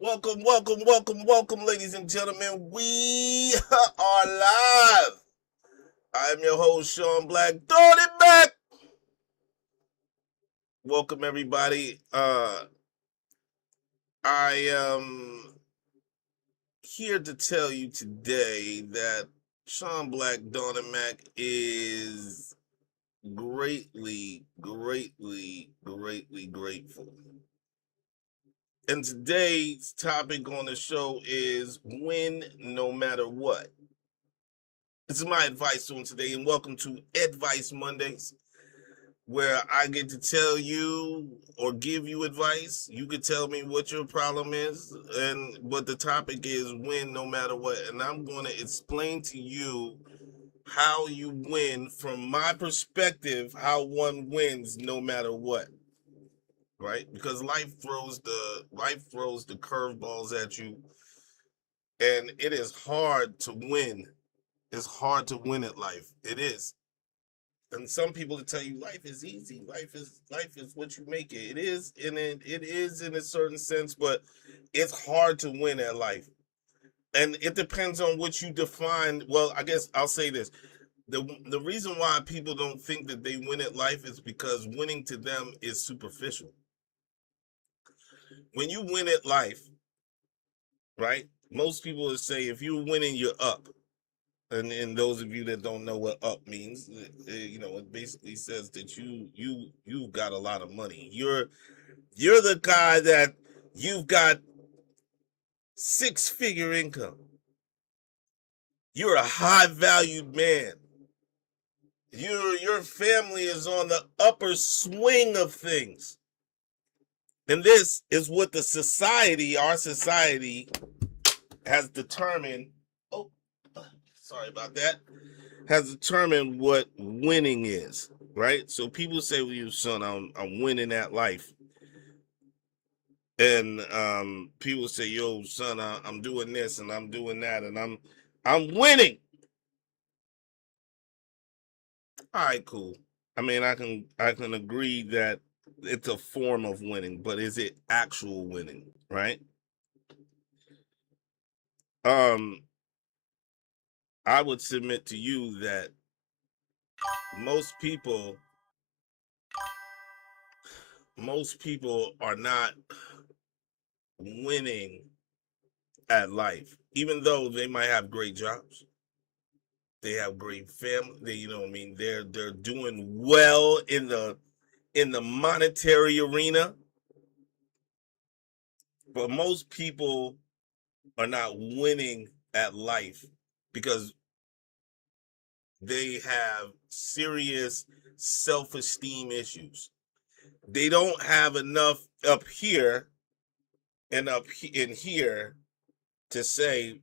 Welcome, ladies and gentlemen. We are live. I am your host, Shon Black. Throwing it back. Welcome, everybody. I am here to tell you today that Shon Black Mac is greatly grateful. And today's topic on the show is win no matter what. This is my advice on today, and welcome to Advice Mondays, where I get to tell you or give you advice. You can tell me what your problem is, but the topic is win no matter what. And I'm going to explain to you how you win from my perspective, how one wins no matter what. Right? Because life throws the curveballs at you, and it is hard to win. It's hard to win at life. It is. And some people will tell you life is easy. Life is what you make it. It is in a certain sense, but it's hard to win at life. And it depends on what you define. Well, I guess I'll say this. The reason why people don't think that they win at life is because winning to them is superficial. When you win at life, right? Most people would say if you're winning, you're up. And those of you that don't know what up means, it basically says that you've got a lot of money. You're the guy that you've got six-figure income. You're a high-valued man. Your family is on the upper swing of things. And this is what our society has determined. Oh, sorry about that. Has determined what winning is, right? So people say, "Well, you son, I'm winning at life," and people say, "Yo, son, I'm doing this and I'm doing that and I'm winning." All right, cool. I mean, I can agree that it's a form of winning, but is it actual winning, right? Um, I would submit to you that most people most people are not winning at life, even though they might have great jobs. They have great family. They're doing well in the monetary arena, but most people are not winning at life because they have serious self-esteem issues. They don't have enough up here and up in here to say,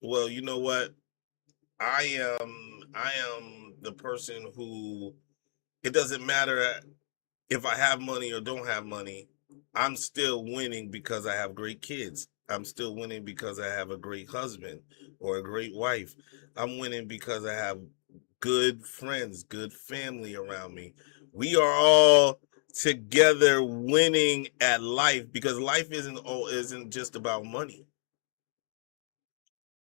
well, you know what? I am the person who it doesn't matter if I have money or don't have money. I'm still winning because I have great kids. I'm still winning because I have a great husband or a great wife. I'm winning because I have good friends, good family around me. We are all together winning at life because life isn't just about money.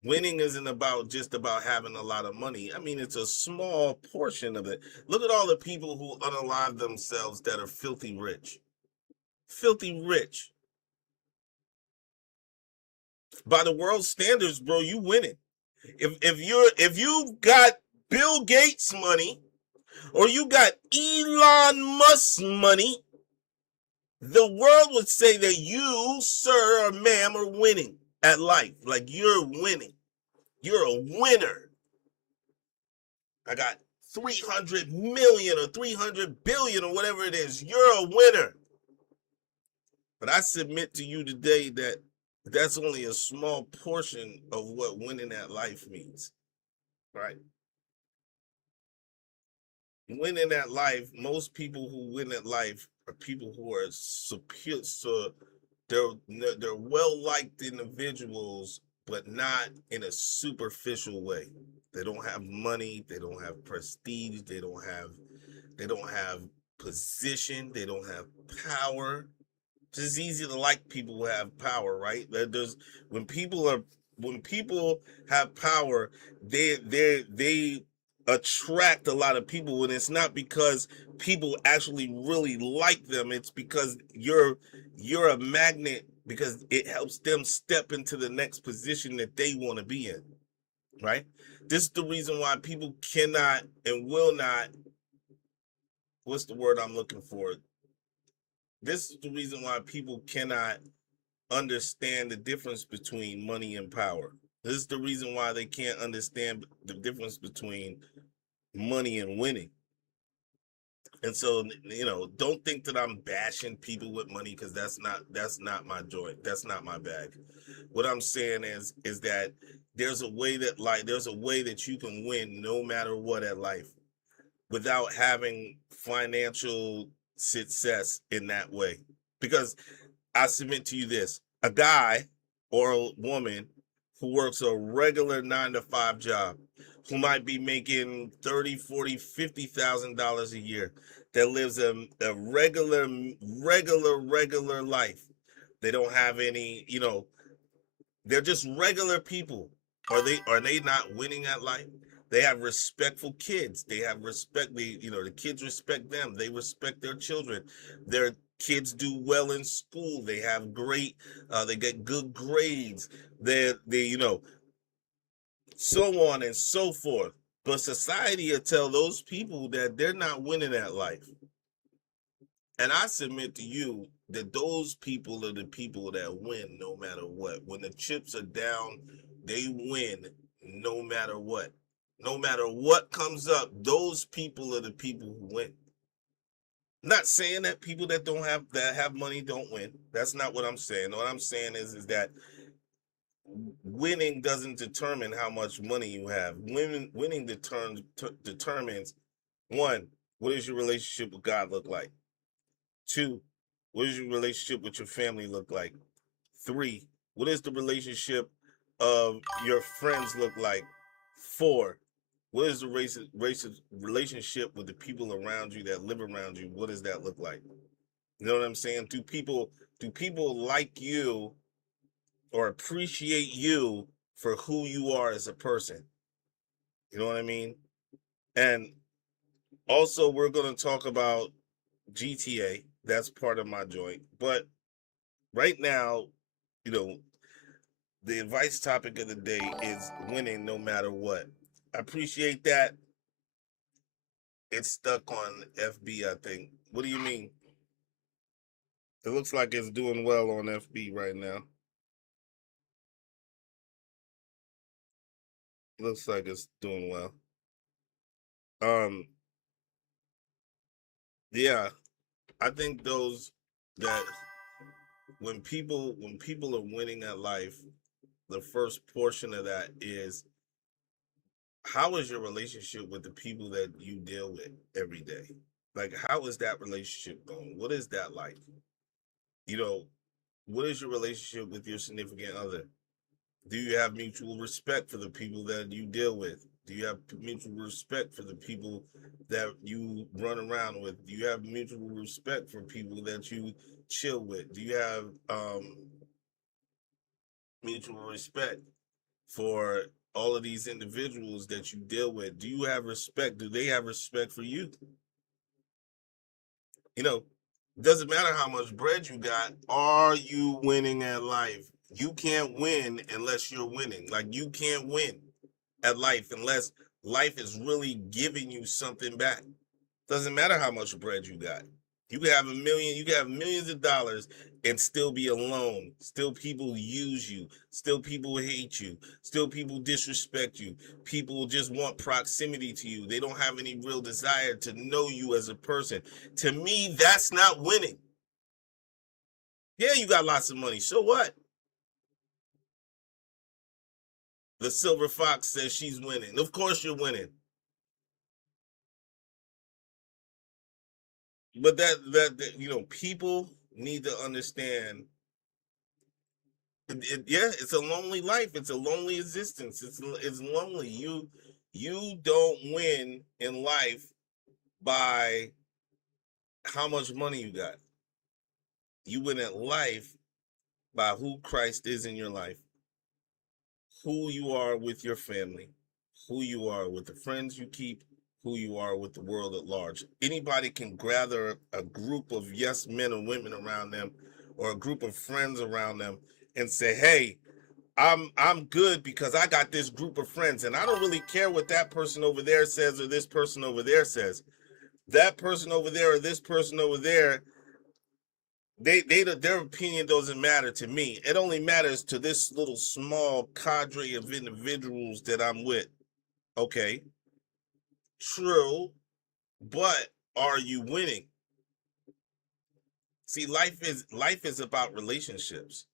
Winning isn't about just about having a lot of money. I mean, it's a small portion of it. Look at all the people who unalive themselves that are filthy rich. Filthy rich. By the world standards, bro, you winning. If you've got Bill Gates money or you got Elon Musk money, the world would say that you, sir or ma'am, are winning at life. Like you're winning. You're a winner. I got 300 million or 300 billion or whatever it is. You're a winner. But I submit to you today that that's only a small portion of what winning at life means, right? Winning at life, most people who win at life are people who are superior. So they're well liked individuals, but not in a superficial way. They don't have money. They don't have prestige. They don't have position. They don't have power. It's just easy to like people who have power, right? There's when people are when people have power, they attract a lot of people, and it's not because people actually really like them. It's because you're a magnet because it helps them step into the next position that they want to be in, right? This is the reason why people cannot and will not, what's the word I'm looking for? This is the reason why people cannot understand the difference between money and power. This is the reason why they can't understand the difference between money and winning. And so, don't think that I'm bashing people with money, because that's not my joint. That's not my bag. What I'm saying is that there's a way that you can win no matter what at life without having financial success in that way. Because I submit to you this: a guy or a woman who works a regular 9 to 5 job, who might be making 30, 40, $50,000 a year, that lives a regular life. They don't have any, they're just regular people. Are they not winning at life? They have respectful kids. They have respect. The kids respect them. They respect their children. Their kids do well in school. They have great. They get good grades. They so on and so forth. But society will tell those people that they're not winning at life. And I submit to you that those people are the people that win no matter what. When the chips are down, they win no matter what. No matter what comes up, those people are the people who win. Not saying that people that have money don't win. That's not what I'm saying. What I'm saying is that winning doesn't determine how much money you have. Winning determines, one, what does your relationship with God look like? Two, what does your relationship with your family look like? Three, what is the relationship of your friends look like? Four, what is the relationship with the people around you that live around you? What does that look like? You know what I'm saying? Do people like you or appreciate you for who you are as a person? You know what I mean? And also, we're going to talk about GTA. That's part of my joint. But right now, you know, the advice topic of the day is winning no matter what. I appreciate that. It's stuck on FB, I think. What do you mean? It looks like it's doing well on FB right now. It looks like it's doing well. Um, yeah, I think those that when people are winning at life, the first portion of that is, how is your relationship with the people that you deal with every day? Like, how is that relationship going? What is that like? You know, what is your relationship with your significant other? Do you have mutual respect for the people that you deal with? Do you have mutual respect for the people that you run around with? Do you have mutual respect for people that you chill with? Do you have mutual respect for all of these individuals that you deal with? Do you have respect? Do they have respect for you? You know, doesn't matter how much bread you got. Are you winning at life? You can't win unless you're winning. Like, you can't win at life unless life is really giving you something back. Doesn't matter how much bread you got. You can have millions of dollars and still be alone. Still people use you. Still people hate you. Still people disrespect you. People just want proximity to you. They don't have any real desire to know you as a person. To me, that's not winning. Yeah, you got lots of money. So what? The silver fox says she's winning. Of course you're winning. But people need to understand. Yeah, it's a lonely life. It's a lonely existence. It's lonely. You don't win in life by how much money you got. You win at life by who Christ is in your life, who you are with your family, who you are with the friends you keep, who you are with the world at large. Anybody can gather a group of yes men and women around them, or a group of friends around them, and say, "Hey, I'm good because I got this group of friends, and I don't really care what that person over there says or this person over there says. That person over there or this person over there, their opinion doesn't matter to me. It only matters to this little small cadre of individuals that I'm with." Okay, true, but are you winning? See, life is about relationships.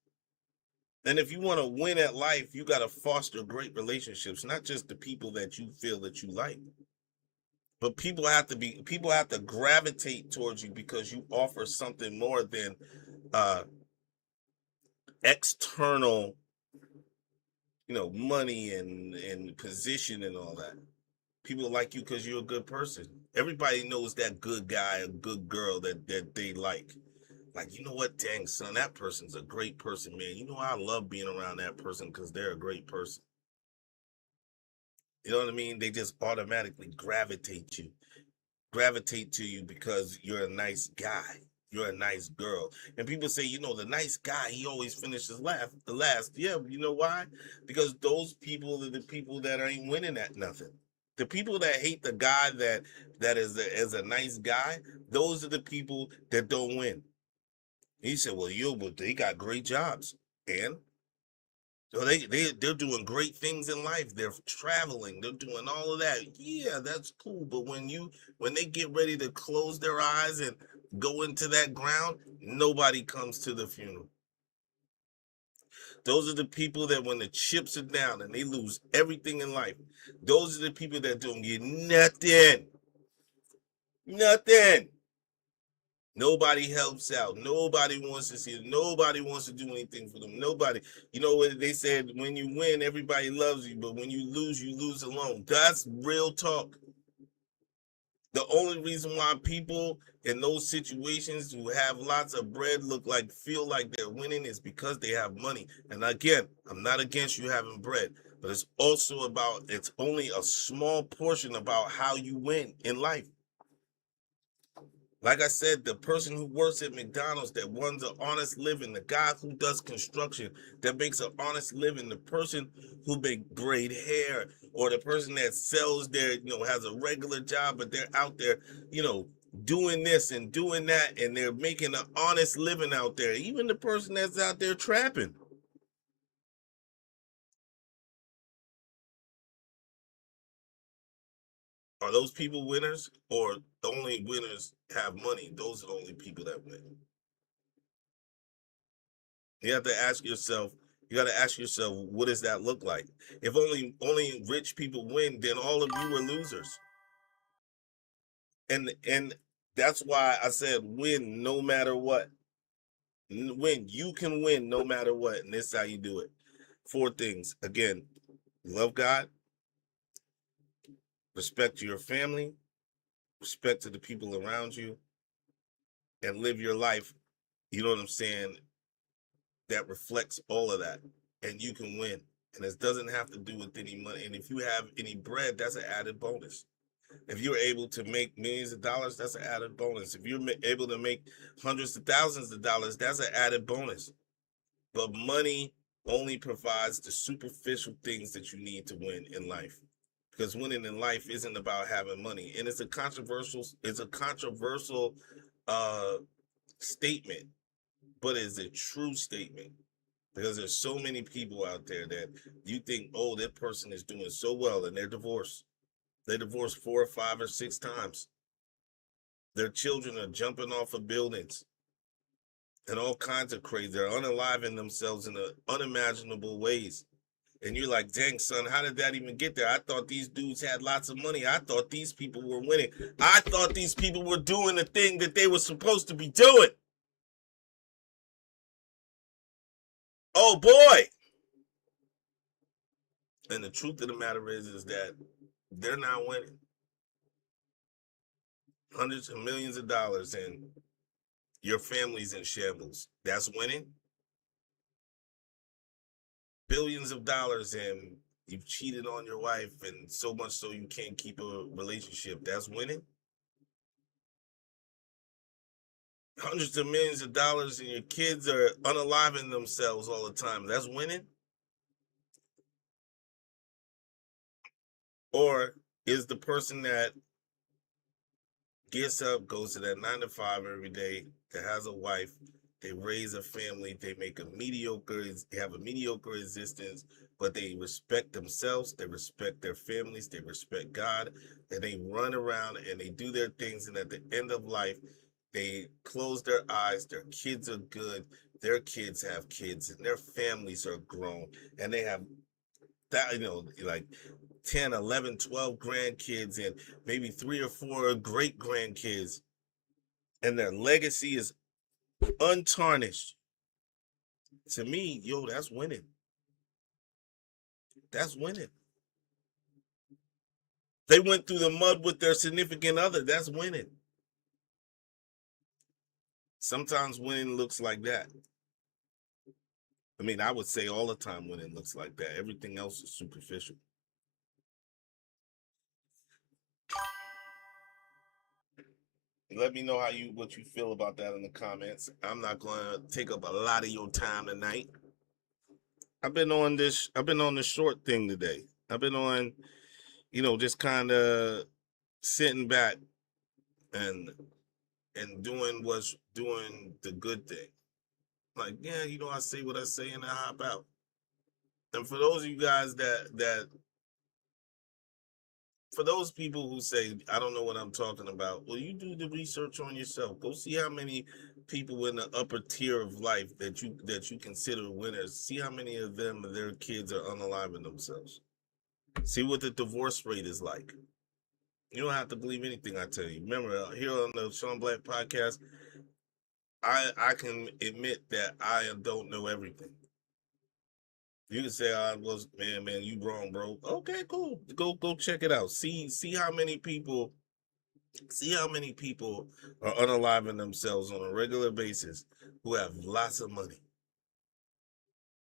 And if you want to win at life, you got to foster great relationships, not just the people that you feel that you like. But people have to gravitate towards you because you offer something more than uh external, money and position and all that. People like you because you're a good person. Everybody knows that good guy or good girl that they like. Like, you know what? Dang, son, that person's a great person, man. You know, I love being around that person because they're a great person. You know what I mean? They just automatically gravitate to you because you're a nice guy. You're a nice girl. And people say, the nice guy, he always finishes the last. Yeah, you know why? Because those people are the people that ain't winning at nothing. The people that hate the guy that is a nice guy, those are the people that don't win. He said, well, but they got great jobs. And so they're doing great things in life. They're traveling. They're doing all of that. Yeah, that's cool. But when they get ready to close their eyes and go into that ground, nobody comes to the funeral. Those are the people that when the chips are down and they lose everything in life, those are the people that don't get nothing. Nothing. Nobody helps out. Nobody wants to see it. Nobody wants to do anything for them. Nobody. You know what they said? When you win, everybody loves you. But when you lose alone. That's real talk. The only reason why people in those situations who have lots of bread feel like they're winning is because they have money. And again, I'm not against you having bread, but it's only a small portion about how you win in life. Like I said, the person who works at McDonald's that runs an honest living, the guy who does construction that makes an honest living, the person who makes braid hair, or the person that sells has a regular job, but they're out there, doing this and doing that, and they're making an honest living out there. Even the person that's out there trapping. Are those people winners, or the only winners have money? Those are the only people that win. You have to ask yourself, you got to ask yourself, what does that look like? If only rich people win, then all of you are losers. And that's why I said win no matter what. Win, you can win no matter what, and this is how you do it. 4 things. Again, love God, respect to your family, respect to the people around you, and live your life, you know what I'm saying, that reflects all of that. And you can win. And it doesn't have to do with any money. And if you have any bread, that's an added bonus. If you're able to make millions of dollars, that's an added bonus. If you're able to make hundreds of thousands of dollars, that's an added bonus. But money only provides the superficial things that you need to win in life. Because winning in life isn't about having money. And it's a controversial uh, statement, but it's a true statement. Because there's so many people out there that you think, oh, that person is doing so well, and they're divorced. They divorced 4 or 5 or 6 times. Their children are jumping off of buildings and all kinds of crazy. They're unaliving themselves in unimaginable ways. And you're like, dang, son, how did that even get there? I thought these dudes had lots of money. I thought these people were winning. I thought these people were doing the thing that they were supposed to be doing. Oh, boy. And the truth of the matter is that they're not winning hundreds of millions of dollars, and your family's in shambles. That's winning. Billions of dollars and you've cheated on your wife and so much so you can't keep a relationship. That's winning. Hundreds of millions of dollars and your kids are unaliving themselves all the time. That's winning. Or is the person that gets up, goes to that 9 to 5 every day, that has a wife, they raise a family, they have a mediocre existence, but they respect themselves, they respect their families, they respect God, and they run around and they do their things, and at the end of life, they close their eyes, their kids are good, their kids have kids, and their families are grown, and they have that, like 10, 11, 12 grandkids and maybe 3 or 4 great grandkids, and their legacy is untarnished. To me, that's winning. That's winning. They went through the mud with their significant other. That's winning. Sometimes winning looks like that. I mean, I would say all the time winning looks like that. Everything else is superficial. Let me know what you feel about that in the comments. I'm not going to take up a lot of your time tonight. I've been on the short thing today. I've been on, just kind of sitting back and doing the good thing. Like, yeah, I say what I say and I hop out. And for those of you guys for those people who say, I don't know what I'm talking about, well, you do the research on yourself. Go see how many people in the upper tier of life that you consider winners. See how many of them, their kids are unaliving themselves. See what the divorce rate is like. You don't have to believe anything I tell you. Remember, here on the Shon Black Podcast, I can admit that I don't know everything. You can say I was, man, you wrong, bro. Okay, cool. Go check it out. See how many people are unaliving themselves on a regular basis who have lots of money.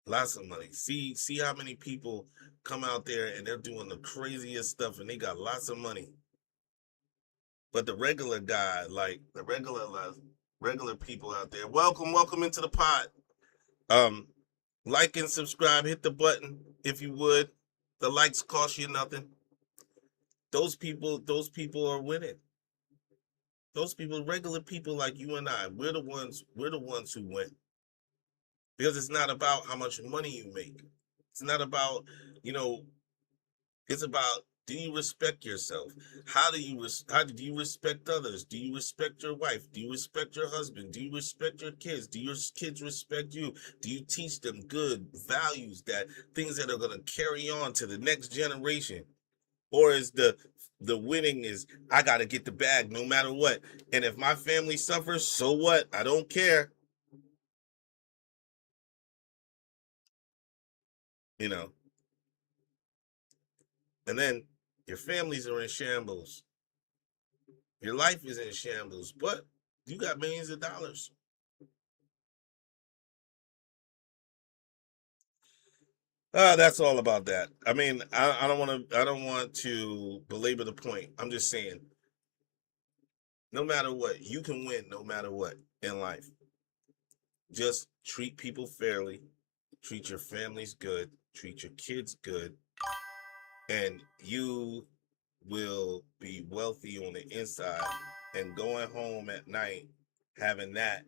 Lots of money. See how many people come out there and they're doing the craziest stuff and they got lots of money. But the regular guy, like the regular people out there, welcome into the pod. Like and subscribe, hit the button if you would. The likes cost you nothing. Those people are winning. Those people, regular people like you and I, we're the ones who win. Because it's not about how much money you make. It's not about, it's about, do you respect yourself? How do you respect others? Do you respect your wife? Do you respect your husband? Do you respect your kids? Do your kids respect you? Do you teach them good values, things that are going to carry on to the next generation? Or is the winning is, I got to get the bag no matter what. And if my family suffers, so what? I don't care. And then your families are in shambles. Your life is in shambles, but you got millions of dollars. That's all about that. I mean, I don't want to belabor the point. I'm just saying, no matter what, you can win no matter what in life. Just treat people fairly, treat your families good, treat your kids good, and you will be wealthy on the inside. And going home at night, having that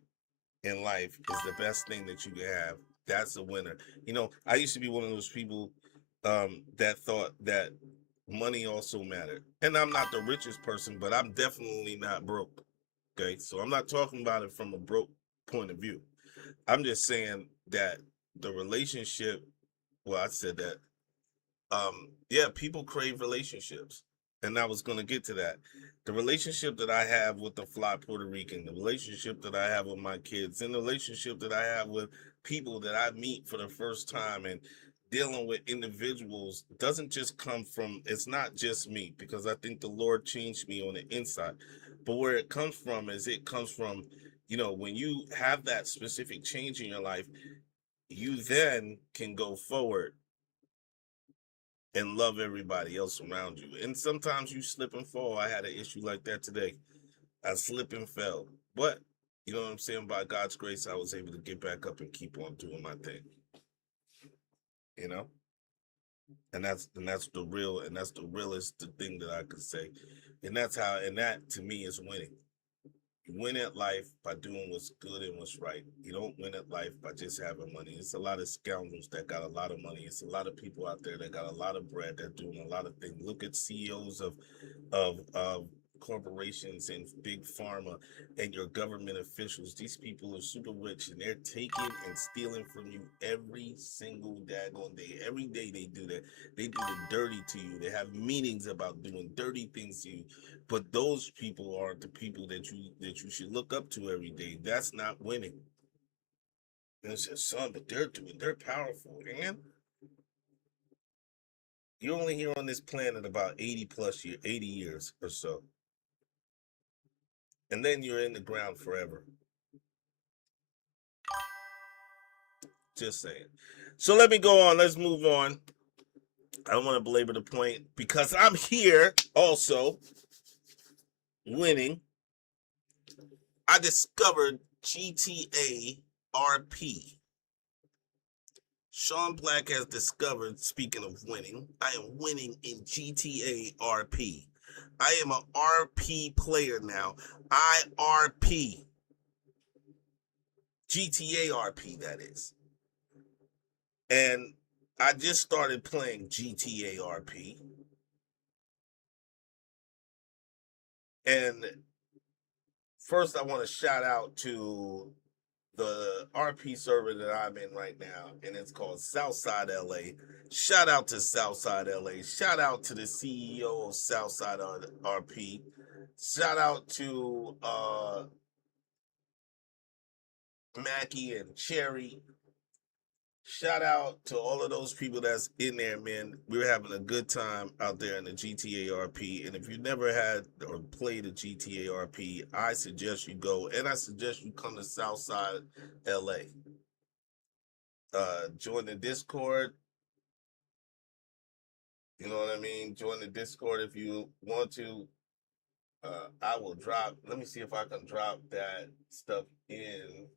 in life is the best thing that you can have. That's a winner. I used to be one of those people that thought that money also mattered. And I'm not the richest person, but I'm definitely not broke. Okay, so I'm not talking about it from a broke point of view. I'm just saying that the relationship, well, I said that, yeah, people crave relationships. And I was going to get to that. The relationship that I have with the Fly Puerto Rican, the relationship that I have with my kids, and the relationship that I have with people that I meet for the first time, and dealing with individuals doesn't just come from, it's not just me, because I think the Lord changed me on the inside. But where it comes from, when you have that specific change in your life, you then can go forward and love everybody else around you. And sometimes you slip and fall. I had an issue like that today. I slipped and fell. But, you know what I'm saying? By God's grace, I was able to get back up and keep on doing my thing. You know? And that's the realest thing that I could say. And that to me is winning. You win at life by doing what's good and what's right. You don't win at life by just having money. It's a lot of scoundrels that got a lot of money. It's a lot of people out there that got a lot of bread that doing a lot of things. Look at CEOs of corporations and big pharma and your government officials. These people are super rich and they're taking and stealing from you every single daggone day. Every day they do that. They do the dirty to you. They have meetings about doing dirty things to you. But those people aren't the people that you should look up to every day. That's not winning. And it says, son, but they're powerful. And you're only here on this planet about 80 years or so. And then you're in the ground forever. Just saying. So let me go on. Let's move on. I don't want to belabor the point because I'm here also winning. I discovered GTA RP. Shon Black has discovered, speaking of winning, I am winning in GTA RP. I am an RP player now. IRP. GTA RP, that is. And I just started playing GTA RP. And first, I want to shout out to the RP server that I'm in right now, and it's called Southside LA. Shout out to Southside LA. Shout out to the CEO of Southside RP. Shout out to Mackie and Cherry. Shout out to all of those people that's in there, man. We're having a good time out there in the GTA RP. And if you never had or played a GTA RP, I suggest you go. And I suggest you come to Southside LA. Join the Discord. You know what I mean? Join the Discord if you want to. I will drop. Let me see if I can drop that stuff in.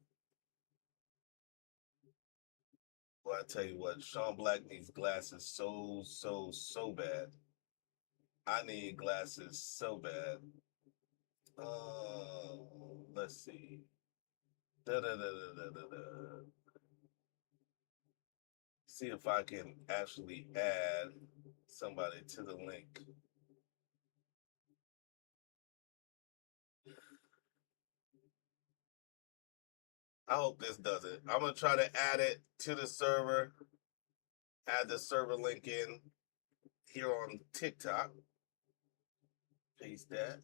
Well, I tell you what, Shon Black needs glasses so bad. I need glasses so bad. Let's see. Da, da, da, da, da, da. See if I can actually add somebody to the link. I hope this does it. I'm gonna try to add it to the server. Add the server link in here on TikTok. Paste that.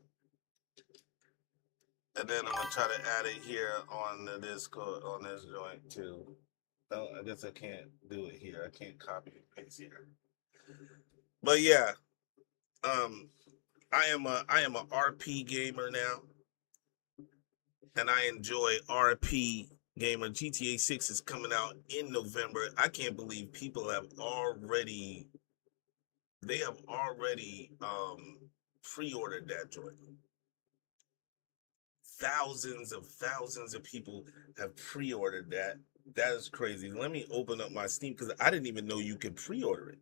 And then I'm gonna try to add it here on the Discord on this joint too. No, I guess I can't do it here. I can't copy and paste here. But yeah, um, I am a RP gamer now, and I enjoy RP gamer. GTA 6 is coming out in November. I can't believe people have already pre-ordered that joint. Thousands of people have pre-ordered that. That is crazy. Let me open up my Steam because I didn't even know you could pre-order it.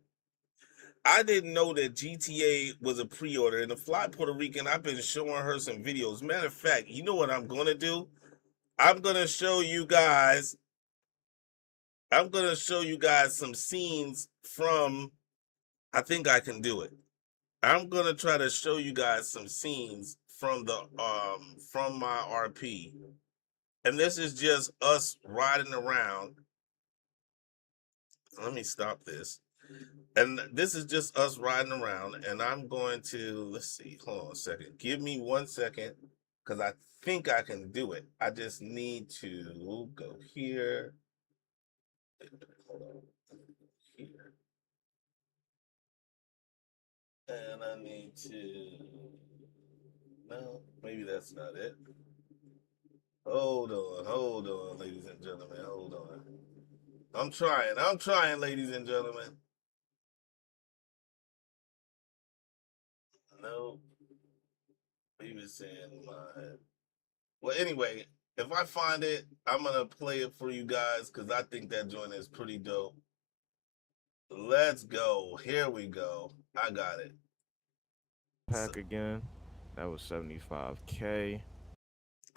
I didn't know that GTA was a pre-order. And the Fly Puerto Rican, I've been showing her some videos. Matter of fact, you know what I'm gonna do? I'm gonna show you guys. I'm gonna show you guys some scenes from. I think I can do it. I'm gonna try to show you guys some scenes from the from my RP. And this is just us riding around. Let me stop this. And this is just us riding around. And I'm going to, let's see, hold on a second. Give me 1 second because I think I can do it. I just need to go here. Hold on. Here. And I need to, no, maybe that's not it. Hold on, ladies and gentlemen. Hold on. I'm trying, ladies and gentlemen. No, leave it saying my. Well, anyway, if I find it, I'm gonna play it for you guys because I think that joint is pretty dope. Let's go. Here we go. I got it. So, Pack again. That was 75K.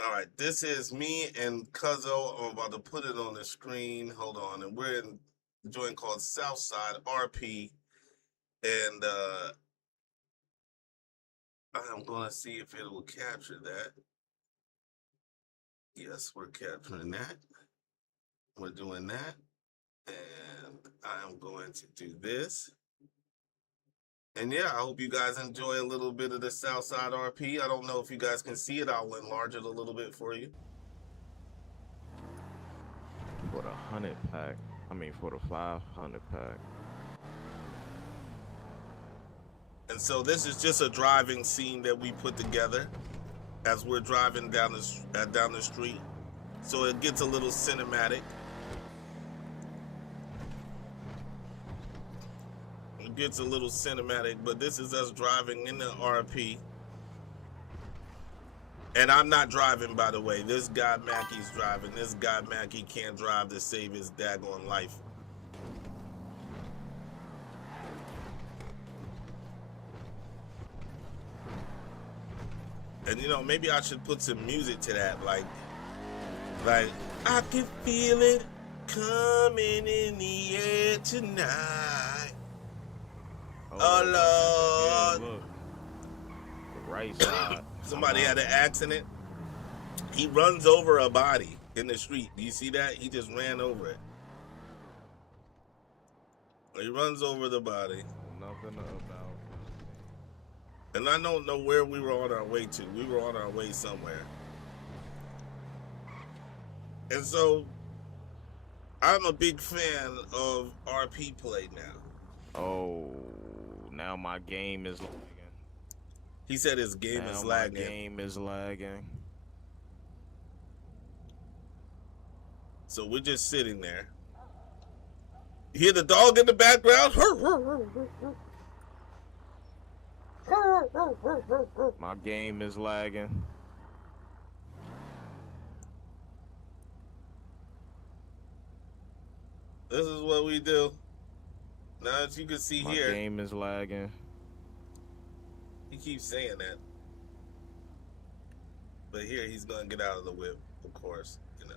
all right, this is me and Cuzzo. I'm about to put it on the screen. Hold on, and we're in a joint called Southside RP, and I'm gonna see if it will capture that. Yes, we're capturing that. We're doing that, and I'm going to do this. And yeah, I hope you guys enjoy a little bit of the Southside RP. I don't know if you guys can see it. I'll enlarge it a little bit for you. For the 100 pack. I mean, for the 500 pack. And so this is just a driving scene that we put together as we're driving down the street. So it gets a little cinematic. It gets a little cinematic, but this is us driving in the RP. And I'm not driving, by the way. This guy Mackey's driving. This guy Mackey can't drive to save his daggone life. And you know, maybe I should put some music to that, like I can feel it coming in the air tonight. Oh Lord! Yeah, look. The right side. Somebody had an accident. He runs over a body in the street. Do you see that? He just ran over it. He runs over the body. Nothing about. And I don't know where we were on our way to. We were on our way somewhere. And so I'm a big fan of RP play now. Oh, now my game is lagging. He said his game is lagging. My game is lagging. So we're just sitting there. You hear the dog in the background? My game is lagging. This is what we do. Now, as you can see here. My game is lagging. He keeps saying that. But here he's going to get out of the whip, of course, you know.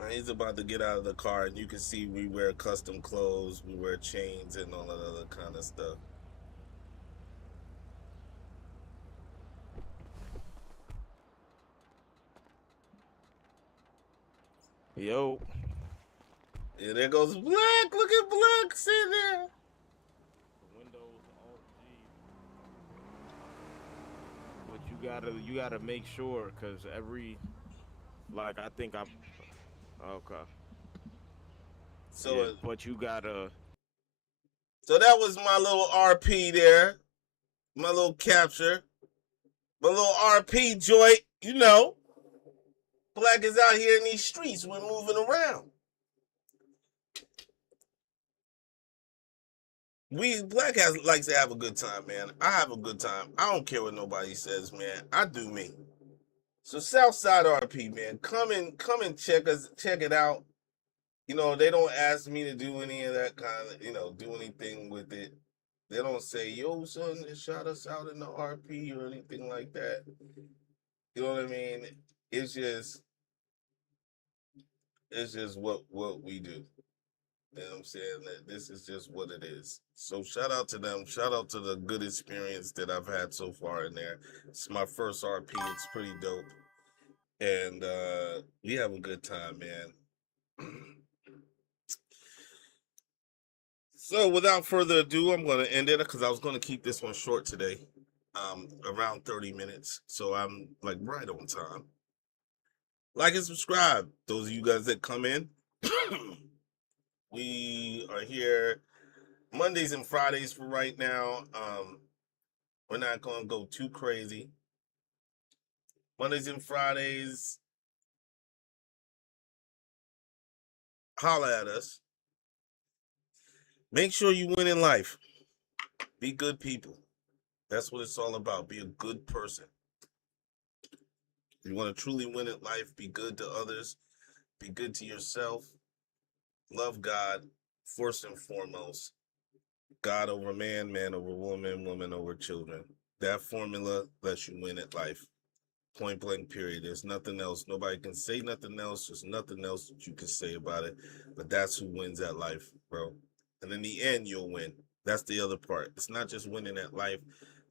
And he's about to get out of the car, and you can see we wear custom clothes, we wear chains and all that other kind of stuff. Yo. Yeah, there goes Black. Look at Black sitting there. Windows Alt G. But you gotta make sure, cause I think I'm okay. So, yeah, but you gotta. So that was my little RP there, my little capture, my little RP joint. You know, Black is out here in these streets. We're moving around. Black likes to have a good time, man. I have a good time. I don't care what nobody says, man. I do me. So Southside RP, man, come and check it out. You know, they don't ask me to do any of that kind of, do anything with it. They don't say, yo, son, shout us out in the RP or anything like that. You know what I mean? It's just what we do. You know what I'm saying? That this is just what it is. So shout out to them. Shout out to the good experience that I've had so far in there. It's my first RP. It's pretty dope. And we have a good time, man. So without further ado, I'm going to end it because I was going to keep this one short today, around 30 minutes. So I'm like right on time. Like and subscribe. Those of you guys that come in. We are here Mondays and Fridays for right now. We're not going to go too crazy. Mondays and Fridays, holla at us. Make sure you win in life. Be good people. That's what it's all about. Be a good person. If you want to truly win at life, be good to others, be good to yourself, love God first and foremost. God over man, man over woman, woman over children. That formula lets you win at life. Point blank, period. There's nothing else. Nobody can say nothing else. There's nothing else that you can say about it. But that's who wins at life, bro. And in the end, you'll win. That's the other part. It's not just winning at life,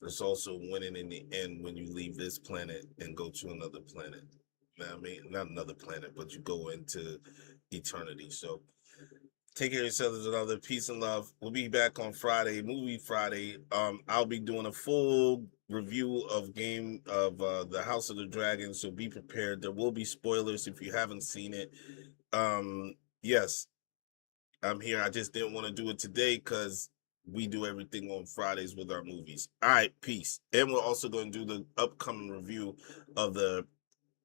but it's also winning in the end when you leave this planet and go to another planet. You know what I mean? Not another planet, but you go into eternity. So take care of yourselves and other. Peace and love. We'll be back on Friday, movie Friday. I'll be doing a full review of the House of the Dragon, so be prepared. There will be spoilers if you haven't seen it. Yes, I'm here. I just didn't want to do it today because we do everything on Fridays with our movies. All right, peace. And we're also going to do the upcoming review of the